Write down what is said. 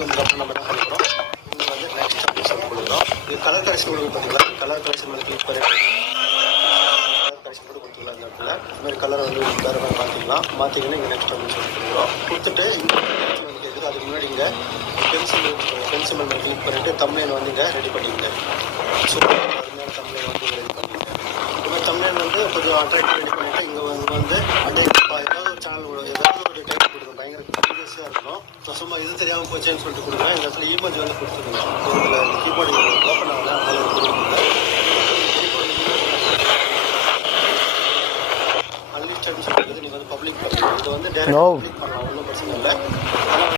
கொடுத்துக்கணும். நம்ம என்ன பண்ணிக்கிறோம், இங்கே வந்து நெக்ஸ்ட் அப்படின்னு சொல்லி கொடுக்குறோம். இது கலர் கரெக்ஷன் கொடுக்க பார்த்தீங்களா, கலர் கரெக்ஷன் வந்து கிளிக் பண்ணி கலர் கரெக்ஷன் கூட கொடுத்துக்கலாம். இந்த இடத்துல இதுமாதிரி கலரை வந்து வேறு மாதிரி மாற்றிக்கலாம். மாற்றிக்கின்னு இங்கே நெக்ஸ்ட் அப்படின்னு சொல்லி கொடுக்குறோம். கொடுத்துட்டு இங்கே வந்து கேட்குது. அதுக்கு முன்னாடி இங்கே பென்சில் மேலே கிளிக் பண்ணிவிட்டு தம்ப்நெயில் வந்து இங்கே ரெடி பண்ணிக்கங்க. சூப்பர் அருமையான தம்ப்நெயில் வந்து ரெடி பண்ணிக்கங்க. இந்த தம்ப்நெயில் வந்து கொஞ்சம் அட்ராக்டிவ் ரெடி பண்ணிவிட்டு இங்கே வந்து அப்படியே ஏதாவது ஒரு சேனல் ஏதாவது ஒரு டைப் கொடுக்கணும். பயங்கர ஈஸியாக இருக்கணும். சும்மா இது தெரியாமல் போச்சேன்னு சொல்லிட்டு கொடுங்க. இந்த இடத்துல இமேஜ் வந்து கொடுத்துருங்க. இதில் இந்த கீபோர்டு ஓப்பன் ஆகல, அதனால கொடுக்குங்க. அன்லிஸ்டட்னு சொல்லிட்டு நீங்கள் வந்து பப்ளிக் பண்ணுங்கள். இது வந்து டேரெக்டாக பப்ளிக் பண்ணலாம், ஒன்றும் பிரச்சனை இல்லை.